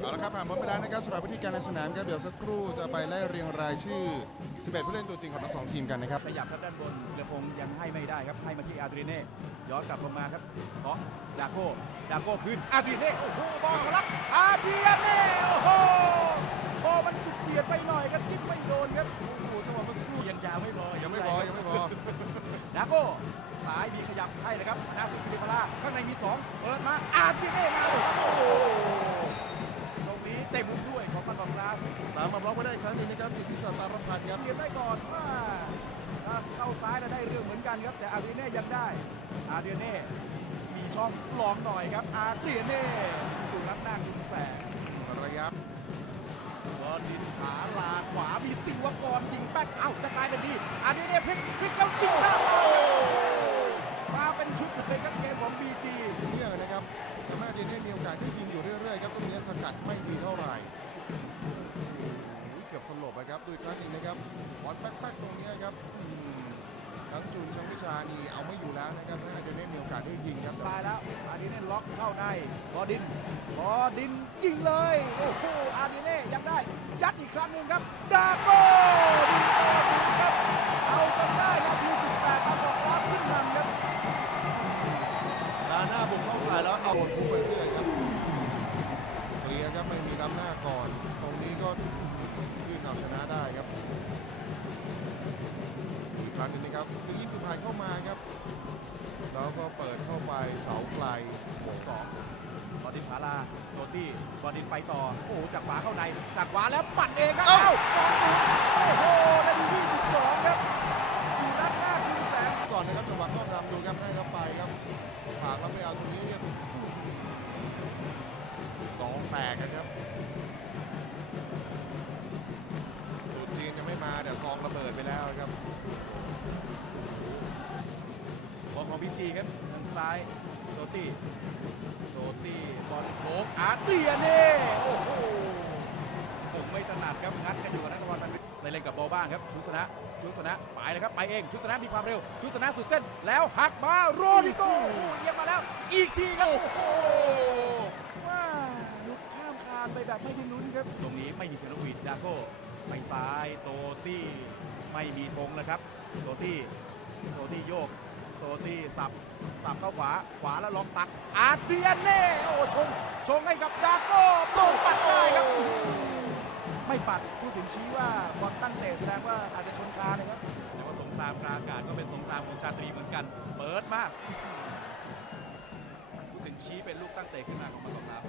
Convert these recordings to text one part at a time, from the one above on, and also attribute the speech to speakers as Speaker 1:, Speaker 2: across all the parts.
Speaker 1: เอาละครับผ่านพ้นไปแล้วนะครับสำหรับวิธีการในสนามครับเดี๋ยวสักครู่จะไปไล่เรียงรายชื่อ 11 ผู้เล่นตัวจริงของทั้งสองทีมกันนะครับ
Speaker 2: ขยับครับด้านบนเรือพงษ์ยังให้ไม่ได้ครับให้มาที่อาดรีเน่ย้อนกลับลงมาครับเคาะดาโก้ดาโก้คืนอาดรีเน่โอ้โหบอลทะลักอาดรีเน่โอ้โหพอมันสุดเกียดไปหน่อยครับจิ้มไม่โดนครับ
Speaker 1: โอ้โหจังหวะเมื่อสักครู่
Speaker 2: ยังยาวไม่พอ
Speaker 1: ยังไม่พอยังไม่พอ
Speaker 2: ดาโก้ซ้ายมีขยับให้นะครับนาสิฟิลิปปาลาข้างในมีสองเปิดมาอาดรีเน่มาโอ้โหตรงนี้ เต็มมุมด้วยของมันบองลาส
Speaker 1: ตามมาบล็อกไว้ได้อีกครั้งหนึงนะครับสิทธิศักดิ์ตารพันธ์ครับ
Speaker 2: เปลี่ยนได้ก่อนว่าถ้าเข้าซ้ายแล้วได้เรื่องเหมือนกันครับ แต่อาร์เดเน่ยังได้ อาร์เดเน่มีช่องลองหน่อยครับ อาร์เดเน่สู่รับหน้าคุณแสง
Speaker 1: ระยะ
Speaker 2: วอดินขาลาขวามีสิวกรยิงแป๊กเอ้าจะกลายเป็นดี อาร์เดเน่พลิกพลิกแล้วยิง นี้ยครับอื
Speaker 1: มทั้งจูนทั้งวิชานี่เอาไม่อยู่แล้วนะครับถ้าเจนให้มีโอกาสได้ยิงครับ
Speaker 2: ตายแล้วอาร์เดเน่ล็อกเข้าในบอดินบอดินยิงเลยโอ้โหอาร์เดเน่ยังได้ ยัดอีกครั้งหนึ่งครับดาโก้ดินต่อสูงครับเอาจนได้นาที18มาต่อคลาสขึ้นนำครับ
Speaker 1: ดาหน้าบุกเข้าใส่แล้วเอาโดนทุบไปเรื่อยครับเคลียร์ครับไม่มีล้ำหน้าก่อน ตรงนี้ก็ขึ้นเอาชนะได้ครับอีกค รั้งหนึงนะครับคือยิงคือผ่านเข้ามาครับแล้วก็เปิดเข้าไปเสาไกล
Speaker 2: โอ้สองบอดินผาลาโรตี้บอดินไปต่อ โอ้โหจากขวาเข้าใน จากขวาแล้วปัดเองครับ
Speaker 1: เอ้า
Speaker 2: เอ้าสองศูนย์โอ้โหนาที22ครับสู่นัดหน้าชิงแสง
Speaker 1: ก่อนนะครับจังหวะเข้าทำดูครับให้รับไปครับฝากรับไปเอาตรงนี้ครับสองแตกนะครับตูจีนยังไม่มาแต่ซองระเบิดไปแล้วครับ
Speaker 2: ของพีจีครับทางซ้ายโรตี้โรตี้บอลโค้งอาร์เตียเน่โอ้โหผมไม่ถนัดครับงัดกันอยู่กับนักบอลตันไปเล่นกับบอลบ้างครับชุสนะชุสนะไปเลยครับไปเองชุสนะมีความเร็วชุสนะสุดเส้นแล้วหักมาโรดิโก้โอ้เยี่ยมมาแล้ว อีกทีครับโอ้โหว้าลุกข้ามคานไปแบบไม่ได้ลุ้นครับ ตรงนี้ไม่มีเซนวีดดาโก้ไปซ้ายโตตี้ไม่มีธงนะครับ โตตี้โตตี้โยก โตตี้สับสับเข้าขวาขวาแล้วล็อกตักอาร์เดียเน่โอ้ชงชงให้กับดาโก้โดนปัดได้ครับ ไม่ปัดผู้สินชี้ว่าบอลตั้งเตะแสดงว่าอาจจะชนคานะครับแต่ว่าสงครามกลางอากาศก็เป็นสงครามของชาตรีเหมือนกัน เปิดมากผู้สินชี้เป็นลูกตั้งเตะขึ้นมาของมาตองลาส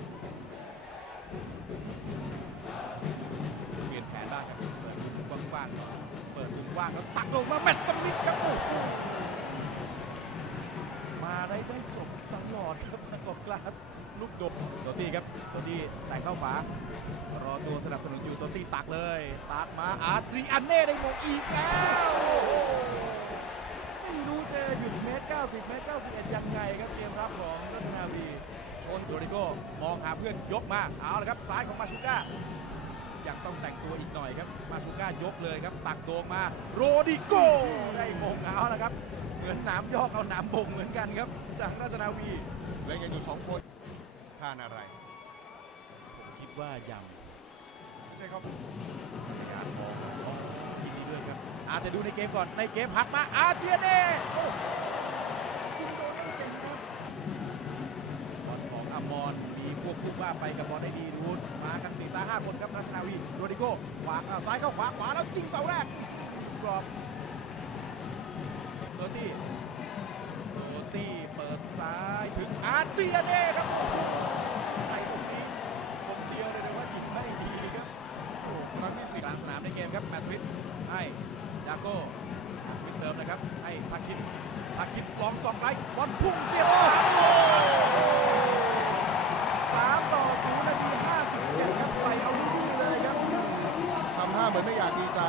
Speaker 2: เปลี่ยนแผนบ้างครับเปิดมุมกว้างๆเปิดมุมกว้างแล้วตักลงมาแมตต์สมิธครับโอ้ ได้ได้จบตลอดครับนักบอลกลาส
Speaker 1: ลูกโดด
Speaker 2: โตตี้ครับโตตี้แต่งเข้าขวารอตัวสนับสนุนอยู่โตตี้ตักเลยตักมาอาร์ตรีอันเน่ได้มงอีกแล้วไม่รู้จะหยุดเมตร90 เมตร 91 ยังไงครับเกมรับของรัชนาวีชนโดริโก้มองหาเพื่อนยกมาเอาละครับซ้ายของมาชูก้ายังต้องแต่งตัวอีกหน่อยครับ มาชูก้ายกเลยครับ ตักโดงมา โรดิโก้ได้มงเอาละครับ เหมือนหนามยอกเอาหนามบ่งเหมือนกันครับ จากราชนาวี
Speaker 1: เล่นกันอยู่สองคนทานอะไร
Speaker 2: คิดว่ายำ
Speaker 1: ใช่ครับ
Speaker 2: อยากมองทีนี้ด้วยครับอาจจะดูในเกมก่อนในเกมหักมาอาเดียเน่โอ้คุณโดนได้เก่งครับบอลของอมรมีพวกคุกว่าไปกับบอลได้ดีดูมากันสี่สาห้าคนครับราชนาวีโรดิโก้ขวาอ่าซ้ายเข้าขวาขวาแล้วยิงเสาแรกกรอบ โรตี้โรตี้เปิดซ้ายถึงอาร์เดียเน่ครับใส่ตรงนี้คนเดียวเลยแต่ว่ายิงไม่ดีครับ
Speaker 1: ครั้งที่สี่
Speaker 2: กลางสนามในเกมครับแมสมิธให้ดาโก้แมสมิธเติมนะครับ ให้พาคินพาคินลองส่องไรบอลพุ่งเสียบสามต่อศูนย์นาทีห้าสิบเจ็ดครับใส่เอาดีๆเลยครับ
Speaker 1: ทำท่าเหมือนไม่อยากดีใจ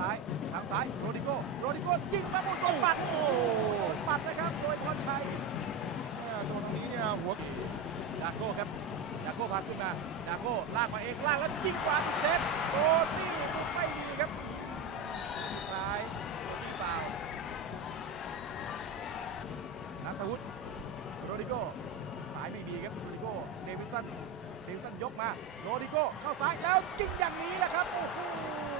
Speaker 2: ซ้ายทางซ้ายโรดิโก้โรดิโก้ยิงมาหมดตรงปัดโอ้โหปัดได้
Speaker 1: หัว
Speaker 2: ดาโก้ครับดาโก้พาขึ้นมาดาโก้ลากมาเองลากแล้วยิงกวาดอีกเซตโดนนี่ลูกไม่ดีครับสุดท้ายโดนที่ฟาวล์นัทวุฒิโรดิโก้สายไม่ดีครับโรดิโก้เดวิสันเดวิสันยกมาโรดิโก้เข้าซ้ายแล้วยิงอย่างนี้แหละครับโอ้โหเป็นผู้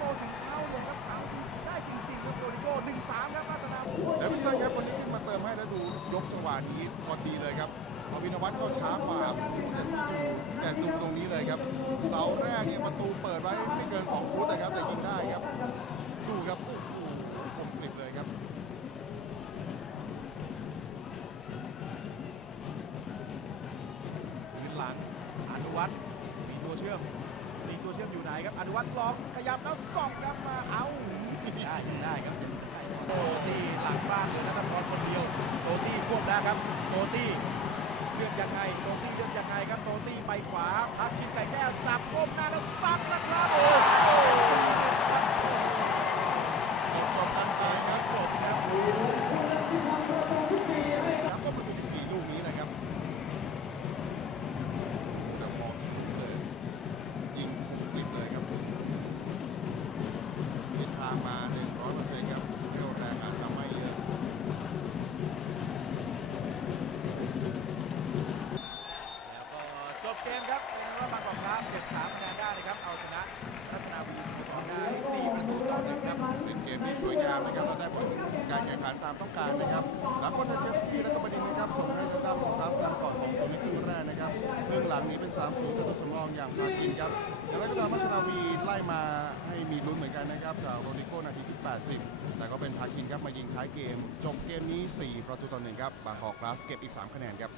Speaker 2: ประเภทของให้โบอลถึงเท้าเลยครับเท้าที่ได้จริงๆครับโรดิโก้1-3ครับราชนาวี
Speaker 1: เดวิสันครับคนนี้ขึ้นมาเติมให้แล้วดูยกจังหวะนี้พอดีเลยครับพอวินวัฒน์ก็ช้ากว่าแต่ตรงตรงนี้เลยครับ เสาแรกเนี่ยประตูเปิดไว้ไม่เกิน 2 ฟุตนะครับ แต่ยิงได้ครับ ดูครับโอ้โหคมกริบเลยครับ
Speaker 2: ยืนหลังอนุวัฒน์มีตัวเชื่อมมีตัว เชื่อมอยู่ไหนครับอนุวัฒน์ลอมขยับแล้วส่องครับมาเอาได้ได้ครับโตตี้หลังบ้านเลยนะนครคนเดียวโตตี้ควบแล้วครับโตตี้เลือกยังไงโตตี้เลือกยังไงครับโตตี้ไปขวาพักชิดไก่แก้วจับก้มหน้าแล้วซัดนะครับโอ้โห
Speaker 1: จบจบกันไปครับ
Speaker 2: จบครับ
Speaker 1: แล้วก็มาดูที่สี่ลูกนี้นะครับเดี๋ยวมองเลยยิงคมกริบเลยครับทิศทางมา 100%ครับเร็วแรงอาจจะไม่เยอะ
Speaker 2: แล้วก็จบเกมครับเป็นว่าบางกอกกราสเก็บ3คะแนนได้นะครับ เอาชนะรัชนาวีสโมสรได้4ประตูต่อหนึ่งครับ
Speaker 1: เป็นเกมที่สวยงามนะครับและได้ผลการแข่งขันตามต้องการนะครับแล้วก็ทาเชฟสกี้และก็บดินนะครับส่งให้ทางด้านของคลาสนำก่อน2-0ในครึ่งแรกนะครับครึ่งหลังนี้เป็น3-0จากตัวสำรองอย่างพากินครับอย่างไรก็ตามมัชนาวีไล่มาให้มีลุ้นเหมือนกันนะครับจากโรดิโก้นาทีที่ 80 แต่ก็เป็นพาคินครับมายิงท้ายเกม จบเกมนี้ 4 ประตูต่อหนึ่งครับบางกอกกลาสเก็บอีก 3 คะแนนครับ